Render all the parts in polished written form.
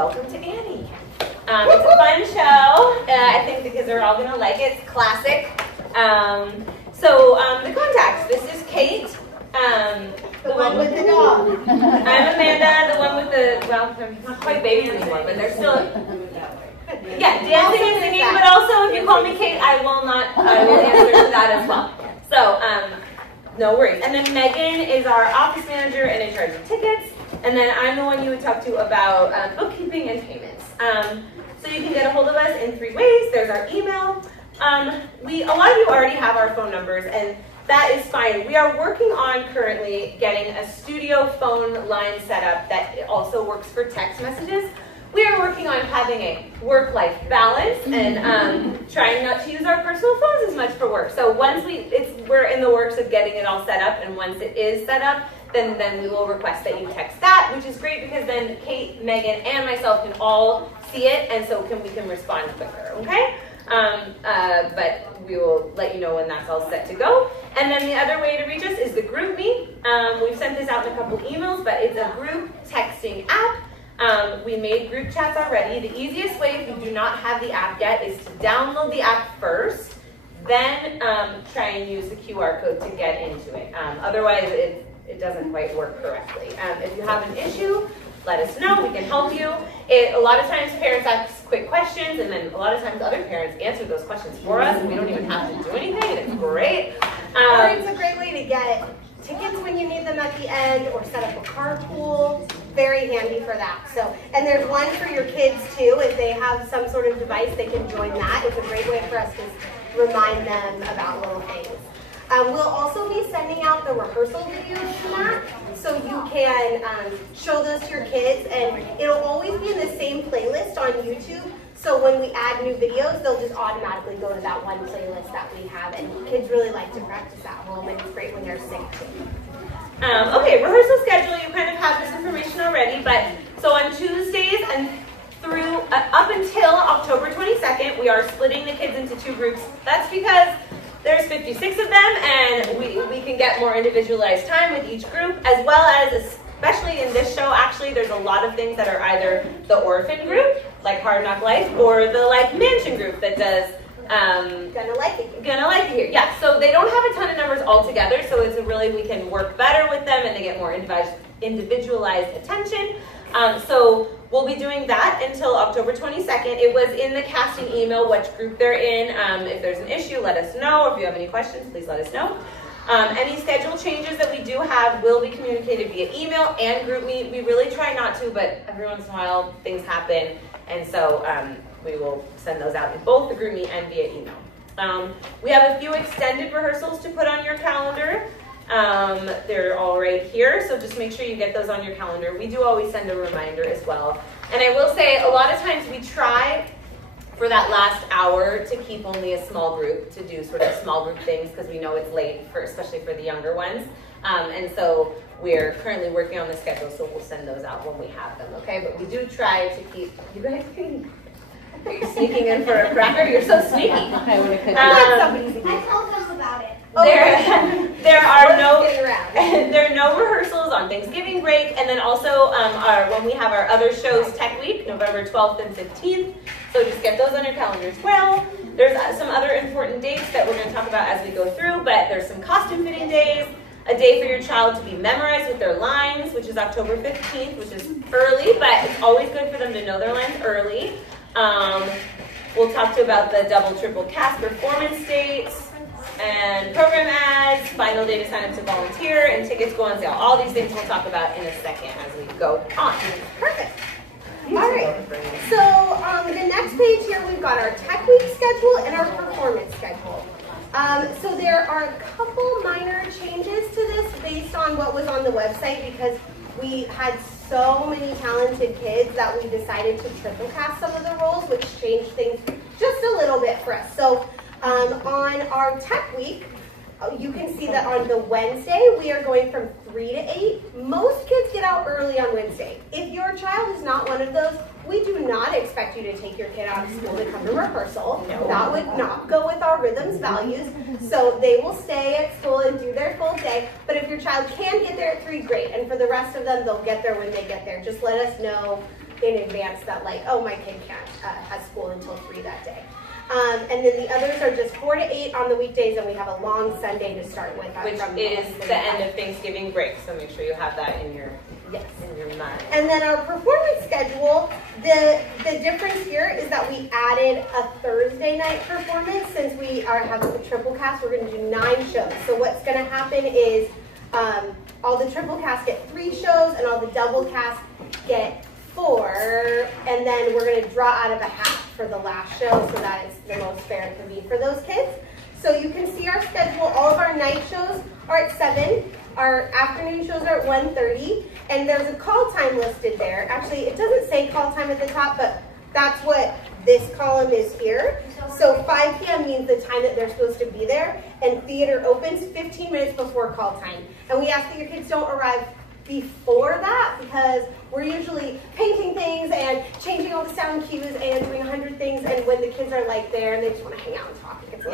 welcome to Annie. It's a fun show. I think the kids are all going to like it. It's classic. The contacts. This is Kate. The one with the dog. I'm Amanda, the one with the, well, they're not quite babies anymore, but they're still, yeah, dancing and singing, but also if you call me Kate, I will answer to that as well. So, no worries. And then Megan is our office manager and in charge of tickets. And then I'm the one you would talk to about bookkeeping and payments. So you can get a hold of us in 3 ways. There's our email. A lot of you already have our phone numbers, and that is fine. We are working on currently getting a studio phone line set up that also works for text messages. We are working on having a work-life balance and trying not to use our personal phones as much for work. So once we're in the works of getting it all set up, and once it is set up, then we will request that you text that, which is great because then Kate, Megan, and myself can all see it, and so we can respond quicker, okay? But we will let you know when that's all set to go. And then the other way to reach us is the GroupMe. We've sent this out in a couple emails, but it's a group texting app. We made group chats already. The easiest way, if you do not have the app yet, is to download the app first, then try and use the QR code to get into it. Otherwise, it doesn't quite work correctly. If you have an issue, let us know. We can help you. A lot of times parents ask quick questions, and then a lot of times other parents answer those questions for us, and we don't even have to do anything, and it's great. Or it's a great way to get tickets when you need them at the end, or set up a carpool. Very handy for that. So, and there's one for your kids too. If they have some sort of device, they can join that. It's a great way for us to remind them about little things. We'll also be sending out the rehearsal videos from that, so you can show those to your kids, and it'll always be in the same playlist on YouTube. So when we add new videos, they'll just automatically go to that one playlist that we have, and kids really like to practice at home, and it's great when they're sick too. Okay, rehearsal schedule, you kind of have this information already, but so on Tuesdays and through up until October 22nd, we are splitting the kids into 2 groups. That's because there's 56 of them, and we can get more individualized time with each group, as well as, especially in this show, actually, there's a lot of things that are either the orphan group, like Hard Knock Life, or the like mansion group that does Gonna Like It Here. Yeah, so they don't have a ton of numbers altogether, so it's really, we can work better with them, and they get more individualized attention. So we'll be doing that until October 22nd. It was in the casting email which group they're in. If there's an issue, let us know. If you have any questions, please let us know. Any schedule changes that we do have will be communicated via email and GroupMe. We really try not to, but every once in a while things happen, and so we will send those out in both the GroupMe and via email. We have a few extended rehearsals to put on your calendar. They're all right here, so just make sure you get those on your calendar. We do always send a reminder as well. And I will say, a lot of times we try for that last hour to keep only a small group, to do sort of small group things, because we know it's late, especially for the younger ones. And so we're currently working on the schedule, so we'll send those out when we have them, okay? But we do try to keep, you guys can, are you sneaking in for a cracker? You're so sneaky. I told them about it. There are no rehearsals on Thanksgiving break, and then also when we have our other shows, Tech Week, November 12th and 15th. So just get those on your calendar as well. There's some other important dates that we're going to talk about as we go through, but there's some costume fitting days, a day for your child to be memorized with their lines, which is October 15th, which is early, but it's always good for them to know their lines early. We'll talk to you about the double, triple cast performance dates, and program ads, final day to sign up to volunteer, and tickets go on sale. All these things we'll talk about in a second as we go on. Perfect. All right. So the next page here, we've got our Tech Week schedule and our performance schedule. So there are a couple minor changes to this based on what was on the website, because we had so many talented kids that we decided to triple cast some of the roles, which changed things just a little bit for us. So on our Tech Week, you can see that on the Wednesday, we are going from 3 to 8. Most kids get out early on Wednesday. If your child is not one of those, we do not expect you to take your kid out of school to come to rehearsal. No. That would not go with our rhythms values. So they will stay at school and do their full day. But if your child can get there at 3, great. And for the rest of them, they'll get there when they get there. Just let us know in advance that like, oh, my kid can't have school until 3 that day. And then the others are just 4 to 8 on the weekdays, and we have a long Sunday to start with. Which is the end of Thanksgiving break, so make sure you have that in your mind. And then our performance schedule, the difference here is that we added a Thursday night performance. Since we have the triple cast, we're going to do 9 shows. So what's going to happen is all the triple cast get 3 shows, and all the double cast get 4, and then we're going to draw out of a hat for the last show so that it's the most fair it can be for those kids. So you can see our schedule. All of our night shows are at 7. Our afternoon shows are at 1:30, and there's a call time listed there. Actually, it doesn't say call time at the top, but that's what this column is here. So 5 p.m. means the time that they're supposed to be there, and theater opens 15 minutes before call time. And we ask that your kids don't arrive before that because we're usually painting things and changing all the sound cues and doing 100 things, and when the kids are like there and they just want to hang out and talk, it's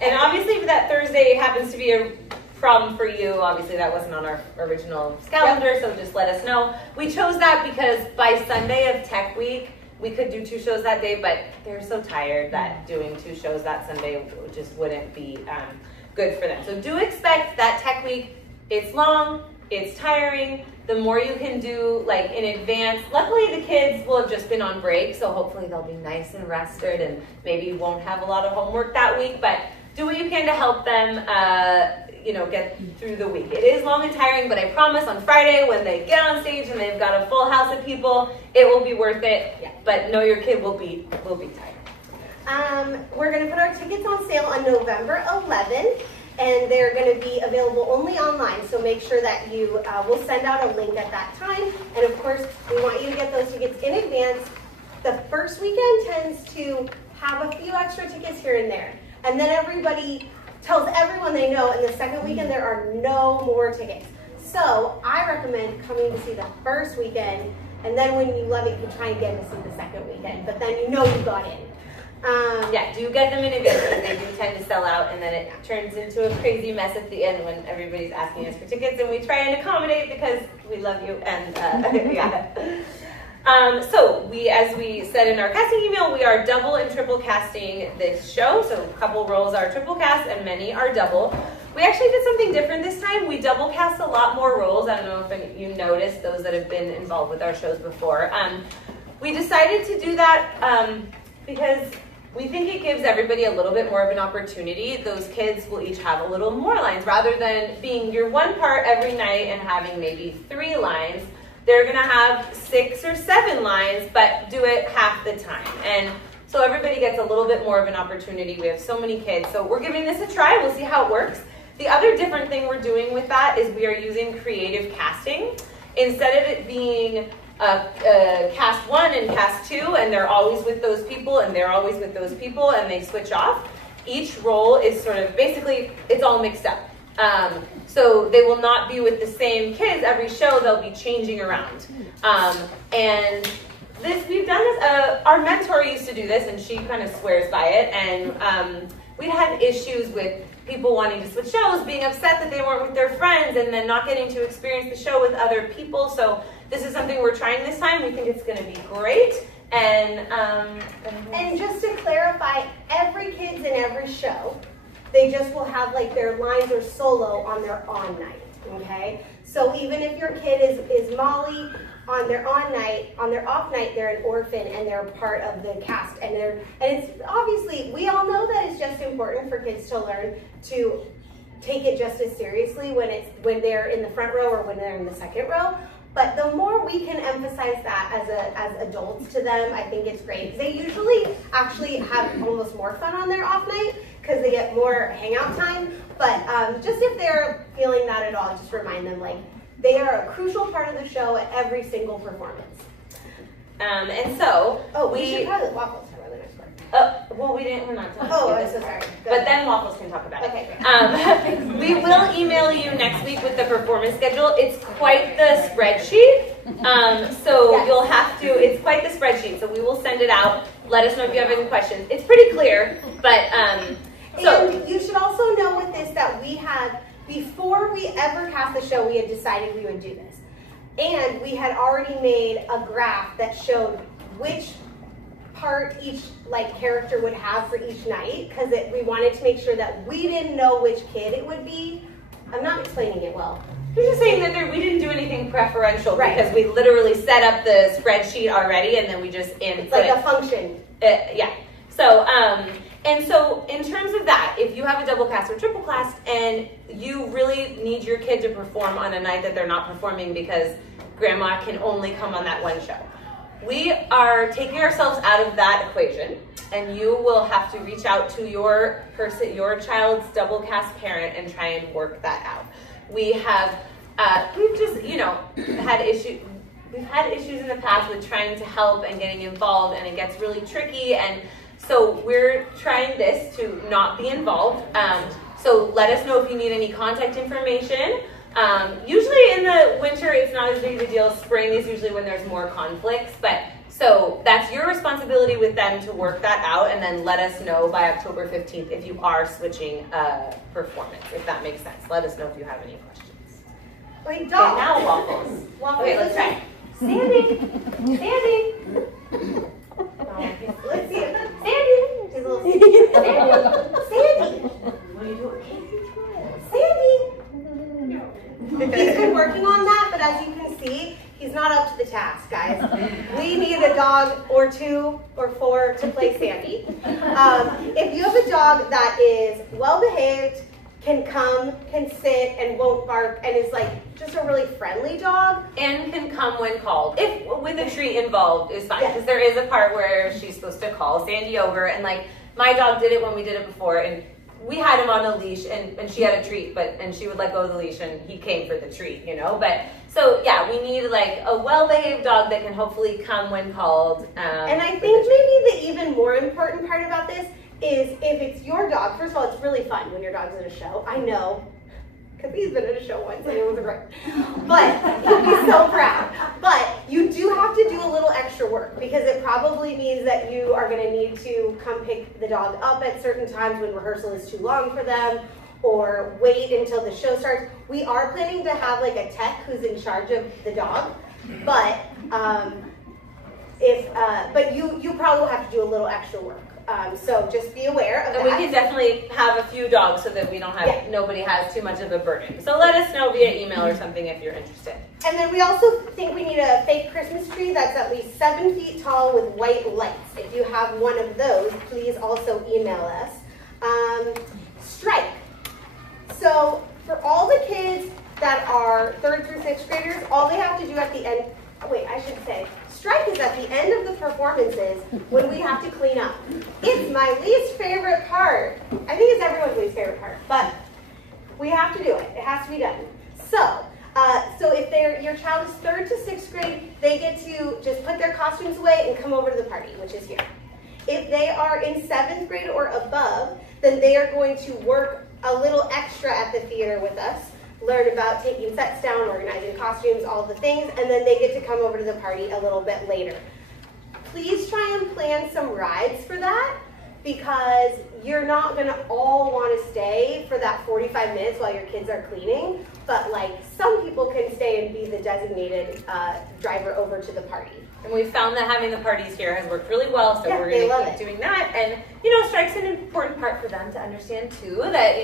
And obviously that Thursday happens to be a problem for you. Obviously that wasn't on our original calendar, so just let us know. We chose that because by Sunday of Tech Week, we could do 2 shows that day, but they're so tired that doing 2 shows that Sunday just wouldn't be good for them. So do expect that Tech Week, it's long, it's tiring. The more you can do like in advance. Luckily the kids will have just been on break, so hopefully they'll be nice and rested and maybe won't have a lot of homework that week, but do what you can to help them get through the week. It is long and tiring, but I promise on Friday when they get on stage and they've got a full house of people, it will be worth it. Yeah. But know your kid will be tired. We're going to put our tickets on sale on November 11th. And they're going to be available only online, so make sure that you will send out a link at that time. And of course, we want you to get those tickets in advance. The first weekend tends to have a few extra tickets here and there. And then everybody tells everyone they know, and the second weekend there are no more tickets. So I recommend coming to see the first weekend, and then when you love it, you can try again to see the second weekend. But then you know you got in. Do get them in advance because they do tend to sell out, and then it turns into a crazy mess at the end when everybody's asking us for tickets, and we try and accommodate because we love you, and so as we said in our casting email, we are double and triple casting this show, so a couple roles are triple cast and many are double. We actually did something different this time. We double cast a lot more roles. I don't know if you noticed, those that have been involved with our shows before. We decided to do that because we think it gives everybody a little bit more of an opportunity. Those kids will each have a little more lines. Rather than being your one part every night and having maybe 3 lines, they're gonna have 6 or 7 lines, but do it half the time. And so everybody gets a little bit more of an opportunity. We have so many kids, so we're giving this a try. We'll see how it works. The other different thing we're doing with that is we are using creative casting. Instead of it being cast 1 and cast 2, and they're always with those people, and they're always with those people, and they switch off. Each role is sort of, basically, it's all mixed up. So they will not be with the same kids every show, they'll be changing around. And we've done this, our mentor used to do this, and she kind of swears by it, and we'd had issues with people wanting to switch shows, being upset that they weren't with their friends, and then not getting to experience the show with other people. So this is something we're trying this time. We think it's going to be great. And just to clarify, every kid's in every show. They just will have like their lines or solo on their on night, okay? So even if your kid is Molly on their on night, on their off night, they're an orphan and they're part of the cast. And it's obviously, we all know that it's just important for kids to learn to take it just as seriously when they're in the front row or when they're in the second row. But the more we can emphasize that as adults to them, I think it's great. They usually actually have almost more fun on their off night because they get more hangout time. But just if they're feeling that at all, just remind them like they are a crucial part of the show at every single performance. And so we should probably waffles have the next part. Well, we're not done. Oh, I'm so sorry. But then Waffles can talk about it. Okay. We will email you next week with the performance schedule. It's quite the spreadsheet. So Yes. you'll have to, it's quite the spreadsheet, so we will send it out. Let us know if you have any questions. It's pretty clear, but so. And you should also know with this that we had, before we ever cast the show, we had decided we would do this. And we had already made a graph that showed which part each character would have for each night, because we wanted to make sure that we didn't know which kid it would be. I'm not explaining it well. You're just saying that we didn't do anything preferential, Right. because we literally set up the spreadsheet already, and then we just input. It's like a function. Yeah. So, and so in terms of that, if you have a double cast or triple cast, and you really need your kid to perform on a night that they're not performing because grandma can only come on that one show, we are taking ourselves out of that equation, and you will have to reach out to your child's double cast parent and try and work that out. We have, we've just, had issues. We've had issues in the past with trying to help and getting involved, and it gets really tricky. And so we're trying this to not be involved. So let us know if you need any contact information. Usually in the winter, it's not as big of a deal. Spring is usually when there's more conflicts. But so that's your responsibility with them to work that out, and then let us know by October 15th if you are switching performance, if that makes sense. Let us know if you have any questions. Wait, Okay, dog. now waffles. Waffles. Okay, let's try. Sandy. Sandy. Let's see it. Sandy. She's a little Sandy. What are you doing? Sandy. He's been working on that, but as you can see, he's not up to the task, guys. We need a dog or 2 or 4 to play Sandy. If you have a dog that is well behaved, can come, can sit, and won't bark, and is just a really friendly dog. And can come when called. If with a treat involved is fine, Yes. because there is a part where she's supposed to call Sandy over, and my dog did it when we did it before, and we had him on a leash, and she had a treat, and she would let go of the leash, and he came for the treat, But so yeah, we need a well-behaved dog that can hopefully come when called. And I think maybe the even more important part about this is if it's your dog. First of all, it's really fun when your dog's in a show. I know, because he's been in a show once and it was great. But he's so proud. But you do have to do a little extra work, because it probably means that you are going to need to come pick the dog up at certain times when rehearsal is too long for them, or wait until the show starts. We are planning to have a tech who's in charge of the dog, but but you probably will have to do a little extra work. So just be aware of that. And we can definitely have a few dogs so that we don't have, nobody has too much of a burden. So let us know via email or something if you're interested. And then we also think we need a fake Christmas tree that's at least 7 feet tall with white lights. If you have one of those, please also email us. Strike. So for all the kids that are 3rd through 6th graders, all they have to do at the end, strike is at the end of the performances when we have to clean up. It's my least favorite part. I think it's everyone's least favorite part, but we have to do it. It has to be done. So if your child is 3rd to 6th grade, they get to just put their costumes away and come over to the party, which is here. If they are in 7th grade or above, then they are going to work a little extra at the theater with us, learn about taking sets down, organizing costumes, all the things, and then they get to come over to the party a little bit later. Please try and plan some rides for that, because you're not going to all want to stay for that 45 minutes while your kids are cleaning, but some people can stay and be the designated driver over to the party. And we've found that having the parties here has worked really well, so Yeah, we're they going love to keep it. doing that. And, Strike's an important part for them to understand, too, that,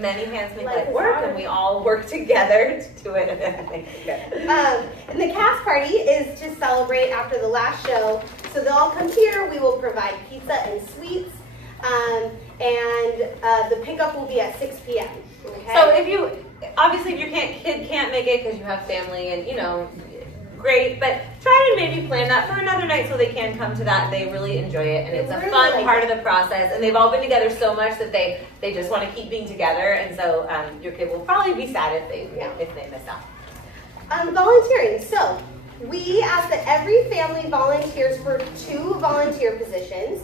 many hands make light work, and we all work together to do it. And the cast party is to celebrate after the last show. So they'll all come here. We will provide pizza and sweets. And the pickup will be at 6 p.m. Okay? So if your kid can't make it because you have family and, great, but try and maybe plan that for another night so they can come to that. They really enjoy it, and it's a fun part of the process, and they've all been together so much that they just want to keep being together, and so your kid will probably be sad if they miss out. Volunteering. So we ask that every family volunteers for 2 volunteer positions.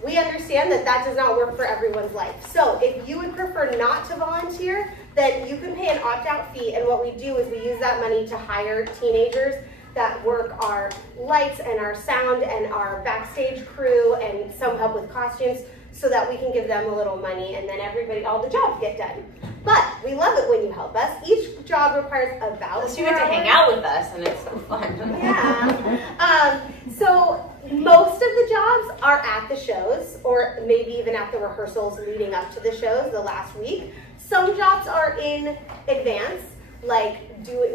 We understand that does not work for everyone's life. So if you would prefer not to volunteer, then you can pay an opt-out fee, and what we do is we use that money to hire teenagers that work our lights and our sound and our backstage crew and some help with costumes so that we can give them a little money and then all the jobs get done. But we love it when you help us. Each job requires about 4 you get to hang out with us and it's so fun. Yeah. So most of the jobs are at the shows or maybe even at the rehearsals leading up to the shows the last week. Some jobs are in advance, like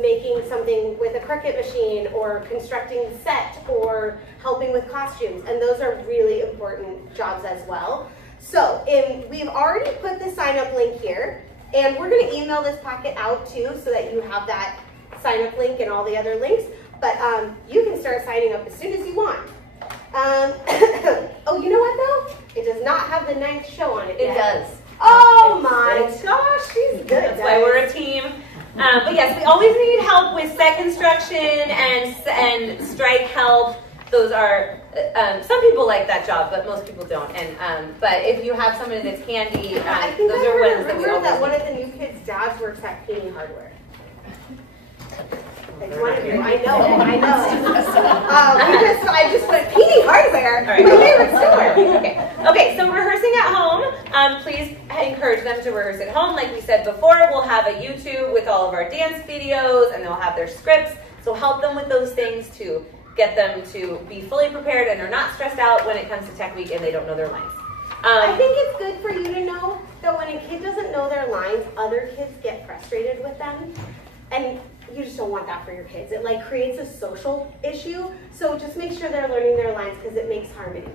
making something with a Cricut machine or constructing the set or helping with costumes, and those are really important jobs as well. So we've already put the sign up link here, and we're going to email this packet out too so that you have that sign up link and all the other links, but you can start signing up as soon as you want. Oh, you know what though? It does not have the 9th show on it yet. It does. Oh my gosh, she's good. That's why we're a team. But yes, we always need help with set construction and strike help. Those are, some people like that job, but most people don't. And but if you have somebody that's handy, those are ones that we always that one of the new kids' dads works at Painting Hardware. Like one of you, I know. I just went Painting Hardware. All right. My favorite store. Okay. So rehearsing at home, please encourage them to rehearse at home. Like we said before, we'll have a YouTube with all of our dance videos, and they'll have their scripts. So help them with those things to get them to be fully prepared and are not stressed out when it comes to Tech Week and they don't know their lines. I think it's good for you to know that when a kid doesn't know their lines, other kids get frustrated with them. And you just don't want that for your kids. It like creates a social issue. So just make sure they're learning their lines because it makes harmony.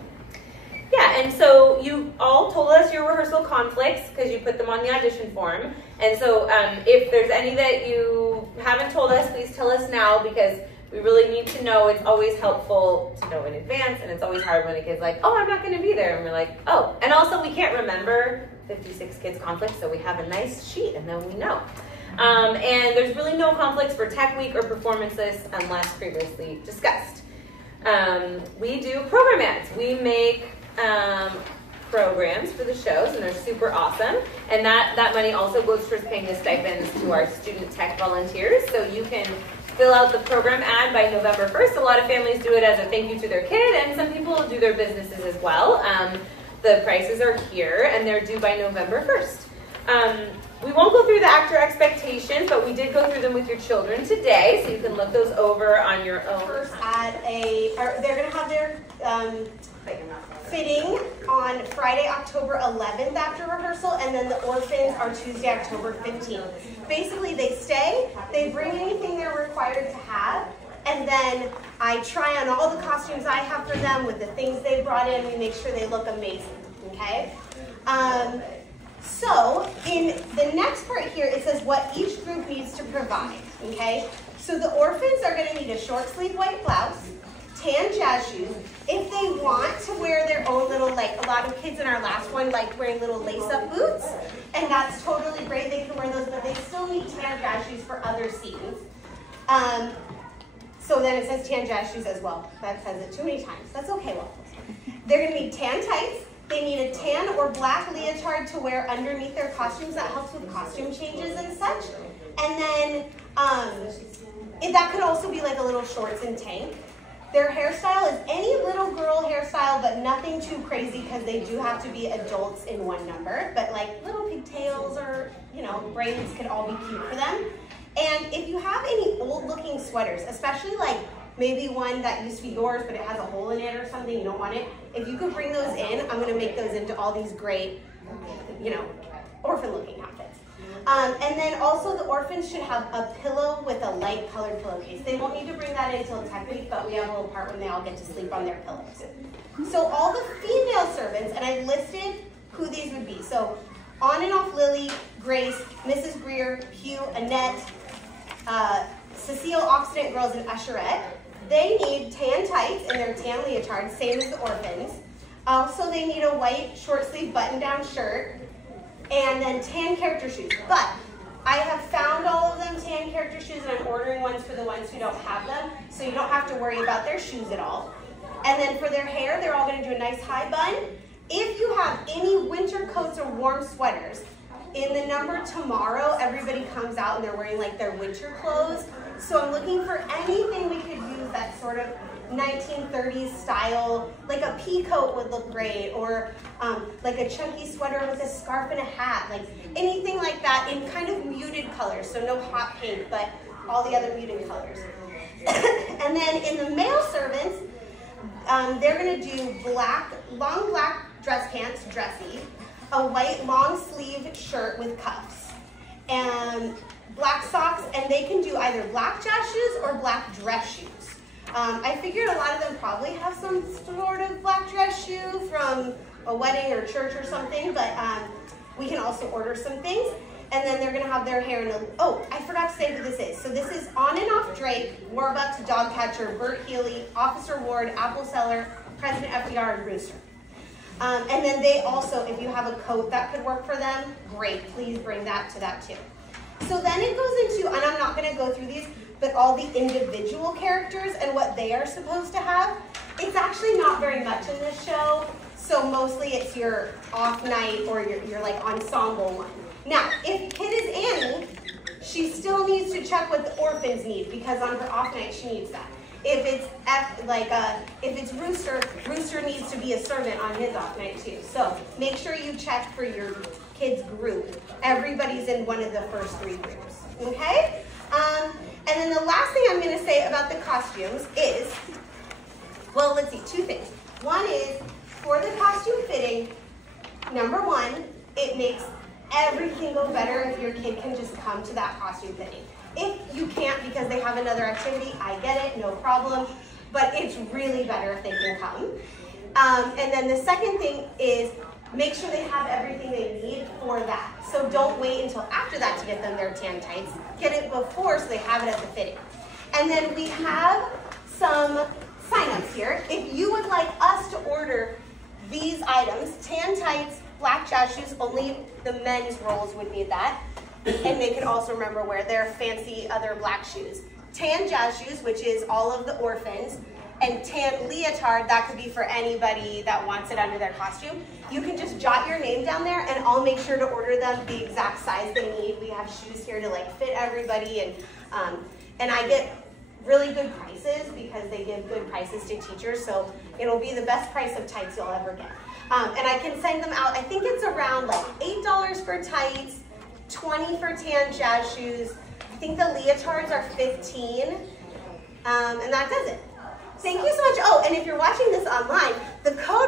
Yeah, and so you all told us your rehearsal conflicts because you put them on the audition form. And so if there's any that you haven't told us, please tell us now because we really need to know. It's always helpful to know in advance, and it's always hard when a kid's like, oh, I'm not going to be there. And we're like, oh. And also we can't remember 56 kids' conflicts, so we have a nice sheet, and then we know. And there's really no conflicts for Tech Week or performances unless previously discussed. We do program ads. We make programs for the shows, and they're super awesome. And that money also goes towards paying the stipends to our student tech volunteers. So you can fill out the program ad by November 1st. A lot of families do it as a thank you to their kid, and some people do their businesses as well. The prices are here, and they're due by November 1st. We won't go through the actor expectations, but we did go through them with your children today, so you can look those over on your own. First, they're going to have their fitting on Friday, October 11th after rehearsal, and then the orphans are Tuesday, October 15th. Basically, they stay, they bring anything they're required to have, and then I try on all the costumes I have for them with the things they brought in. We make sure they look amazing, okay? So in the next part here, it says what each group needs to provide, okay? So the orphans are gonna need a short sleeve white blouse, tan jazz shoes. If they want to wear their own little, like a lot of kids in our last one like wearing little lace-up boots, and that's totally great, they can wear those, but they still need tan jazz shoes for other scenes. So then it says tan jazz shoes as well. That says it too many times. That's okay, Waffles. They're gonna need tan tights. They need a tan or black leotard to wear underneath their costumes. That helps with costume changes and such. And then that could also be like a little shorts and tank. Their hairstyle is any little girl hairstyle, but nothing too crazy because they do have to be adults in one number. But like little pigtails or, you know, braids could all be cute for them. And if you have any old looking sweaters, especially like maybe one that used to be yours, but it has a hole in it or something, you don't want it. If you could bring those in, I'm gonna make those into all these great, you know, orphan-looking outfits. And then also the orphans should have a pillow with a light colored pillowcase. They won't need to bring that in until Tech Week, but we have a little part when they all get to sleep on their pillows. So all the female servants, and I listed who these would be. So On and Off Lily, Grace, Mrs. Greer, Hugh, Annette, Cecile, Occident Girls, and Usherette. They need tan tights and their tan leotards, same as the orphans. Also, they need a white short sleeve button down shirt and then tan character shoes. But I have found all of them tan character shoes, and I'm ordering ones for the ones who don't have them, so you don't have to worry about their shoes at all. And then for their hair, they're all going to do a nice high bun. If you have any winter coats or warm sweaters, in the number tomorrow, everybody comes out and they're wearing like their winter clothes. So I'm looking for anything we could use sort of 1930s style, like a pea coat would look great, or like a chunky sweater with a scarf and a hat, like anything like that in kind of muted colors. So no hot pink, but all the other muted colors. And then in the male servants, they're gonna do long black dress pants, dressy, a white long sleeve shirt with cuffs, and black socks, and they can do either black jazz shoes or black dress shoes. I figured a lot of them probably have some sort of black dress shoe from a wedding or church or something, but we can also order some things. And then they're gonna have their hair in a, oh, I forgot to say who this is. So this is On and Off Drake, Warbucks, Dogcatcher, Bert Healy, Officer Ward, Apple Seller, President FDR, and Rooster. And then they also, if you have a coat that could work for them, great, please bring that to that too. So then it goes into, and I'm not gonna go through these, but all the individual characters and what they are supposed to have. It's actually not very much in this show, so mostly it's your off night or your like ensemble one. Now, if kid is Annie, she still needs to check what the orphans need, because on her off night she needs that. If it's if it's Rooster, Rooster needs to be a servant on his off night too. So make sure you check for your kids group. Everybody's in one of the first 3 groups, okay? And then the last thing I'm going to say about the costumes is, well, let's see, 2 things. One is, for the costume fitting, number 1, it makes everything go better if your kid can just come to that costume fitting. If you can't because they have another activity, I get it, no problem, but it's really better if they can come. And then the second thing is, make sure they have everything they need for that. So don't wait until after that to get them their tan tights. Get it before so they have it at the fitting. And then we have some signups here. If you would like us to order these items, tan tights, black jazz shoes, only the men's roles would need that. And they can also remember wear their fancy other black shoes. Tan jazz shoes, which is all of the orphans, and tan leotard, that could be for anybody that wants it under their costume. You can just jot your name down there and I'll make sure to order them the exact size they need. We have shoes here to like fit everybody, and I get really good prices because they give good prices to teachers, so it'll be the best price of tights you'll ever get. And I can send them out, I think it's around like $8 for tights, $20 for tan jazz shoes. I think the leotards are $15, and that does it. Thank you so much. Oh, and if you're watching this online, the code